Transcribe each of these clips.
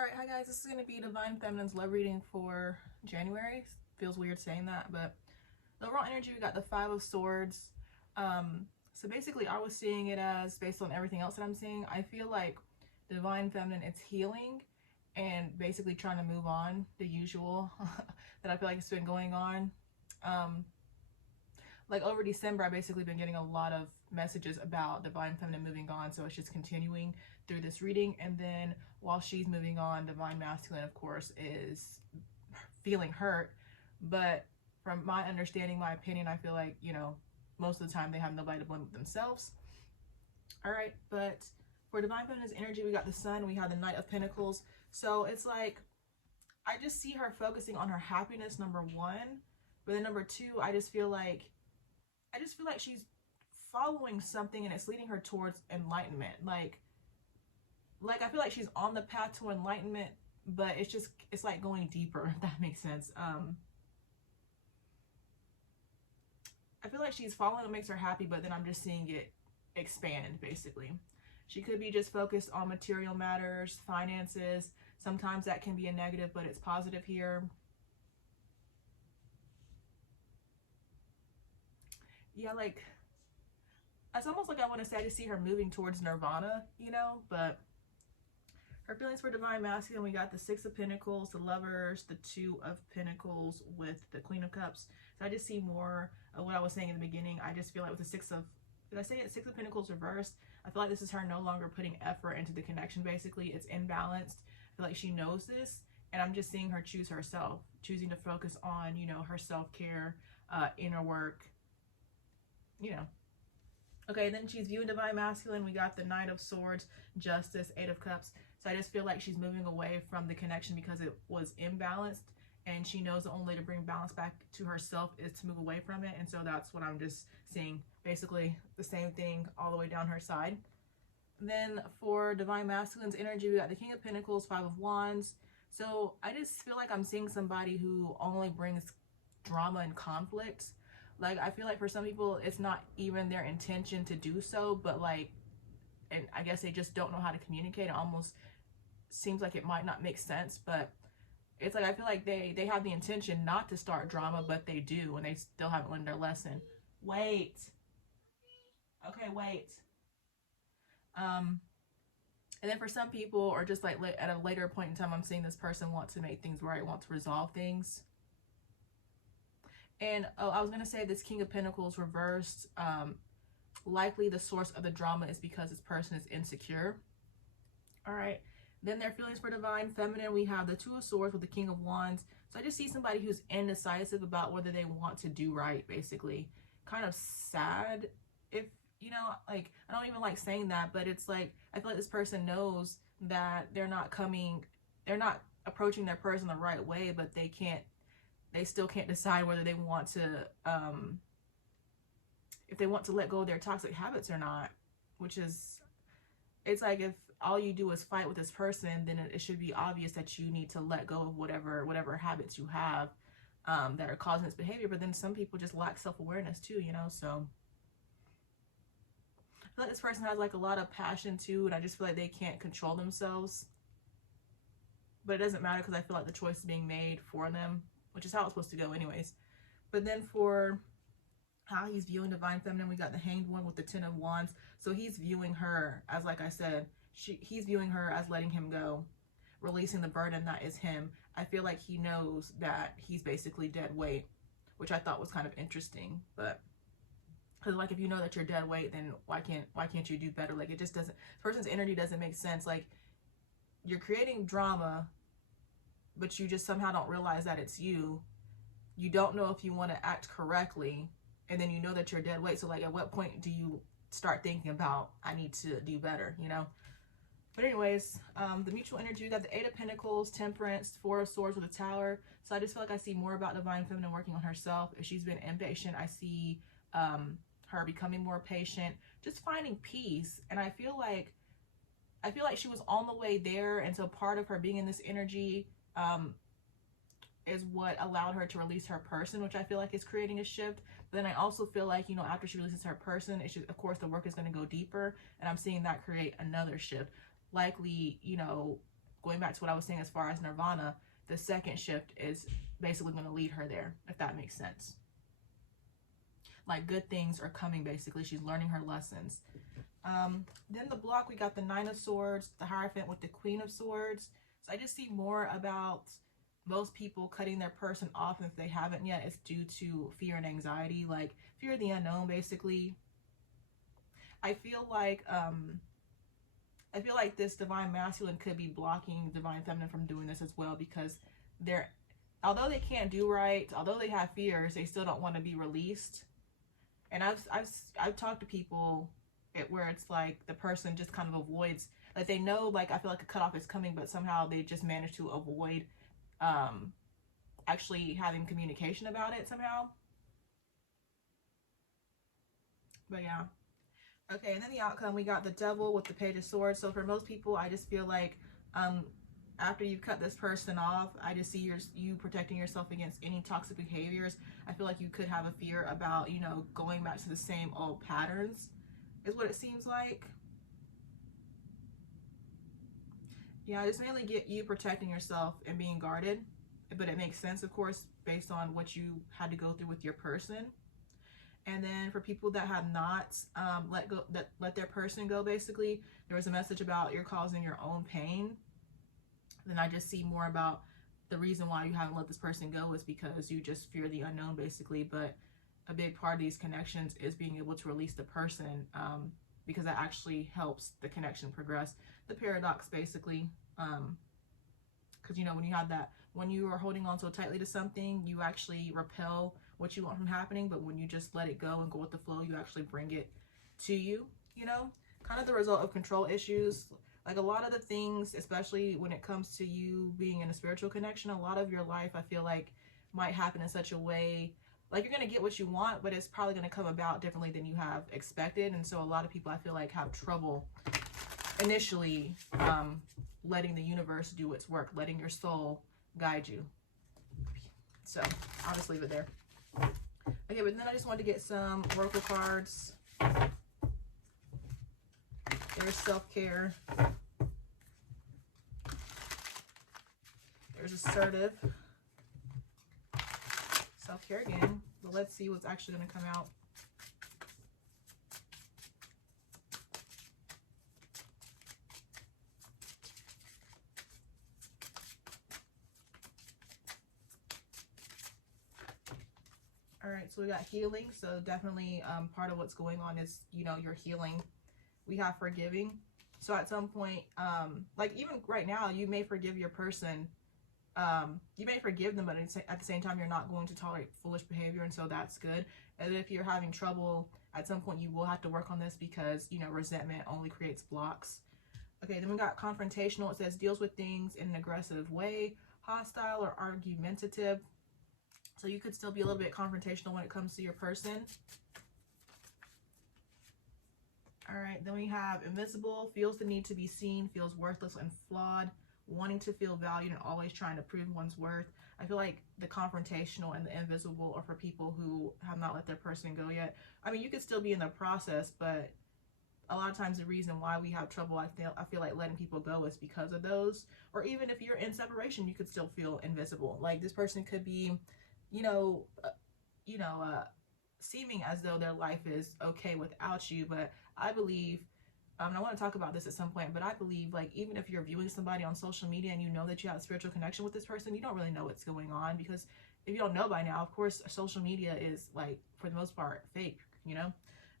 Alright, hi guys, this is going to be Divine Feminine's love reading for January. Feels weird saying that, but the overall energy, we got the Five of Swords. So basically I was seeing it as, based on everything else that I'm seeing, I feel like Divine Feminine, it's healing and basically trying to move on, the usual that I feel like it's been going on. Like over December, I've basically been getting a lot of messages about Divine Feminine moving on, so it's just continuing through this reading. And then while she's moving on, Divine Masculine, of course, is feeling hurt. But from my understanding, my opinion, I feel like, you know, most of the time they have nobody to blame but themselves. All right, but for Divine Feminine's energy, we got the Sun, we have the Knight of Pentacles. So it's like, I just see her focusing on her happiness, number one. But then number two, I just feel like she's following something and it's leading her towards enlightenment. Like I feel like she's on the path to enlightenment, but it's like going deeper, if that makes sense. I feel like she's following what makes her happy, but then I'm just seeing it expand, basically. She could be just focused on material matters, finances. Sometimes that can be a negative, but it's positive here. Yeah, like, it's almost like I want to say I just see her moving towards nirvana, you know, but her feelings for Divine Masculine, we got the Six of Pentacles, the Lovers, the Two of Pentacles with the Queen of Cups. So I just see more of what I was saying in the beginning. I just feel like with the did I say it? Six of Pentacles reversed. I feel like this is her no longer putting effort into the connection, basically. It's imbalanced. I feel like she knows this, and I'm just seeing her choose herself, choosing to focus on, you know, her self-care, inner work, you know. Okay, then she's viewing Divine Masculine. We got the Knight of Swords, Justice, Eight of Cups. So I just feel like she's moving away from the connection because it was imbalanced, and she knows the only way to bring balance back to herself is to move away from it. And so that's what I'm just seeing. Basically the same thing all the way down her side. Then for Divine Masculine's energy, we got the King of Pentacles, Five of Wands. So I just feel like I'm seeing somebody who only brings drama and conflict. Like, I feel like for some people, it's not even their intention to do so, but like, and I guess they just don't know how to communicate. It almost seems like it might not make sense, but it's like, I feel like they have the intention not to start drama, but they do, and they still haven't learned their lesson. Wait. Okay, wait. And then for some people, or just like at a later point in time, I'm seeing this person want to make things right, want to resolve things. And I was going to say this King of Pentacles reversed. Likely the source of the drama is because this person is insecure. All right. Then their feelings for Divine Feminine, we have the Two of Swords with the King of Wands. So I just see somebody who's indecisive about whether they want to do right, basically. Kind of sad, if, you know, like, I don't even like saying that, but it's like, I feel like this person knows that they're not approaching their person the right way, but they still can't decide whether they want to, if they want to let go of their toxic habits or not, which is, it's like, if all you do is fight with this person, then it should be obvious that you need to let go of whatever habits you have that are causing this behavior. But then some people just lack self-awareness too, you know. So I feel like this person has like a lot of passion too, and I just feel like they can't control themselves. But it doesn't matter because I feel like the choice is being made for them, which is how it's supposed to go anyways. But then for how he's viewing Divine Feminine, we got the Hanged One with the Ten of Wands. So he's viewing her as, like I said, he's viewing her as letting him go, releasing the burden that is him. I feel like he knows that he's basically dead weight, which I thought was kind of interesting. But because, like, if you know that you're dead weight, then why can't you do better? Like, it just doesn't, this person's energy doesn't make sense. Like, you're creating drama, but you just somehow don't realize that it's you. You don't know if you want to act correctly, and then you know that you're dead weight. So like, at what point do you start thinking about, I need to do better, you know? But anyways, the mutual energy, we got the Eight of Pentacles, Temperance, Four of Swords with a Tower. So I just feel like I see more about Divine Feminine working on herself. If she's been impatient, I see her becoming more patient, just finding peace. And I feel like she was on the way there, and so part of her being in this energy is what allowed her to release her person, which I feel like is creating a shift. But then I also feel like, you know, after she releases her person, it should, of course, the work is going to go deeper, and I'm seeing that create another shift. Likely, you know, going back to what I was saying as far as nirvana, the second shift is basically going to lead her there, if that makes sense. Like good things are coming, basically. She's learning her lessons. Then the block, we got the Nine of Swords, the Hierophant with the Queen of Swords. So I just see more about most people cutting their person off, and if they haven't yet, it's due to fear and anxiety, like fear of the unknown, basically. I feel like this divine masculine could be blocking divine feminine from doing this as well, because they're, although they can't do right, although they have fears, they still don't want to be released. And I've talked to people where it's like the person just kind of avoids, like they know, like I feel like a cutoff is coming, but somehow they just manage to avoid actually having communication about it somehow. But yeah. Okay, and then the outcome, we got the Devil with the Page of Swords. So for most people, I just feel like after you've cut this person off, I just see you protecting yourself against any toxic behaviors. I feel like you could have a fear about, you know, going back to the same old patterns, is what it seems like. Yeah, I just mainly get you protecting yourself and being guarded. But it makes sense, of course, based on what you had to go through with your person. And then for people that have not let their person go, basically, there was a message about you're causing your own pain. Then I just see more about the reason why you haven't let this person go is because you just fear the unknown, basically. But a big part of these connections is being able to release the person, because that actually helps the connection progress. The paradox, basically, because you know, when you have that, when you are holding on so tightly to something, you actually repel what you want from happening, but when you just let it go and go with the flow, you actually bring it to you, you know, kind of the result of control issues. Like a lot of the things, especially when it comes to you being in a spiritual connection, a lot of your life, I feel like, might happen in such a way, like you're going to get what you want, but it's probably going to come about differently than you have expected. And so a lot of people, I feel like, have trouble initially letting the universe do its work, letting your soul guide you. So I'll just leave it there. Okay, but then I just wanted to get some oracle cards. There's self-care. There's assertive. Self-care again. But let's see what's actually going to come out. All right, so we got healing. So definitely part of what's going on is, you know, you're healing. We have forgiving. So at some point, like even right now, you may forgive your person. You may forgive them, but at the same time, you're not going to tolerate foolish behavior. And so that's good. And if you're having trouble, at some point, you will have to work on this because, you know, resentment only creates blocks. Okay, then we got confrontational. It says deals with things in an aggressive way, hostile or argumentative. So you could still be a little bit confrontational when it comes to your person. All right, then we have invisible, feels the need to be seen, feels worthless and flawed, wanting to feel valued and always trying to prove one's worth. I feel like the confrontational and the invisible are for people who have not let their person go yet. I mean, you could still be in the process, but a lot of times the reason why we have trouble, I feel like letting people go is because of those. Or even if you're in separation, you could still feel invisible. Like this person could be, seeming as though their life is okay without you, but I believe, and I want to talk about this at some point, but I believe, like, even if you're viewing somebody on social media and you know that you have a spiritual connection with this person, you don't really know what's going on, because if you don't know by now, of course, social media is, like, for the most part, fake, you know?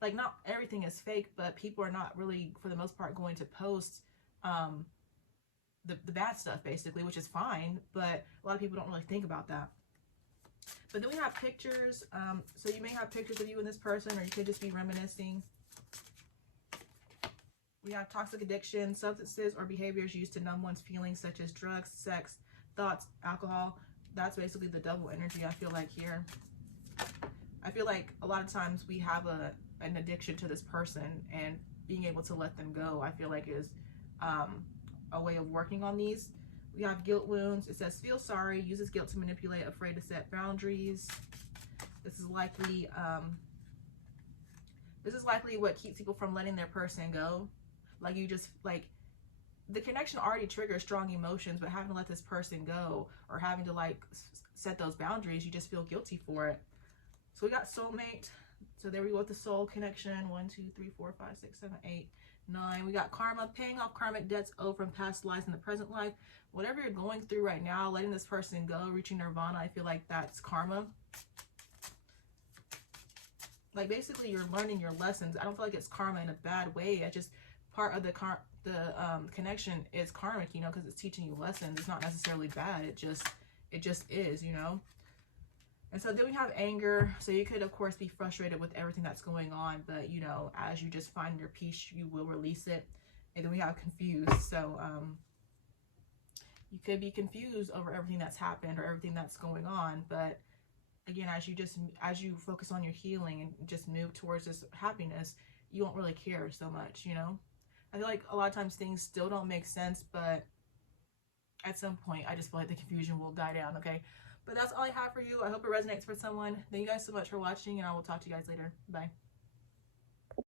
Like, not everything is fake, but people are not really, for the most part, going to post the bad stuff, basically, which is fine, but a lot of people don't really think about that. But then we have pictures. So you may have pictures of you and this person, or you could just be reminiscing. We have toxic addiction, substances or behaviors used to numb one's feelings, such as drugs, sex, thoughts, alcohol. That's basically the double energy, I feel like, here. I feel like a lot of times we have an addiction to this person, and being able to let them go, I feel like, is a way of working on these. We have guilt wounds. It says feel sorry, uses guilt to manipulate, afraid to set boundaries. This is likely what keeps people from letting their person go. Like, you just, like, the connection already triggers strong emotions, but having to let this person go or having to like set those boundaries, you just feel guilty for it. So we got soulmate. So there we go with the soul connection. 1, 2, 3, 4, 5, 6, 7, 8, 9. We got karma, paying off karmic debts owed from past lives in the present life. Whatever you're going through right now, letting this person go, reaching nirvana, I feel like that's karma. Like basically you're learning your lessons. I don't feel like it's karma in a bad way. It's just part of the connection is karmic, you know, because it's teaching you lessons. It's not necessarily bad. It just is, you know. And so then we have anger. So you could of course be frustrated with everything that's going on, but you know, as you just find your peace, you will release it. And then we have confused. So you could be confused over everything that's happened or everything that's going on, but again, as you focus on your healing and just move towards this happiness, you won't really care so much, you know. I feel like a lot of times things still don't make sense, but at some point I just feel like the confusion will die down. Okay, but that's all I have for you. I hope it resonates for someone. Thank you guys so much for watching, and I will talk to you guys later. Bye.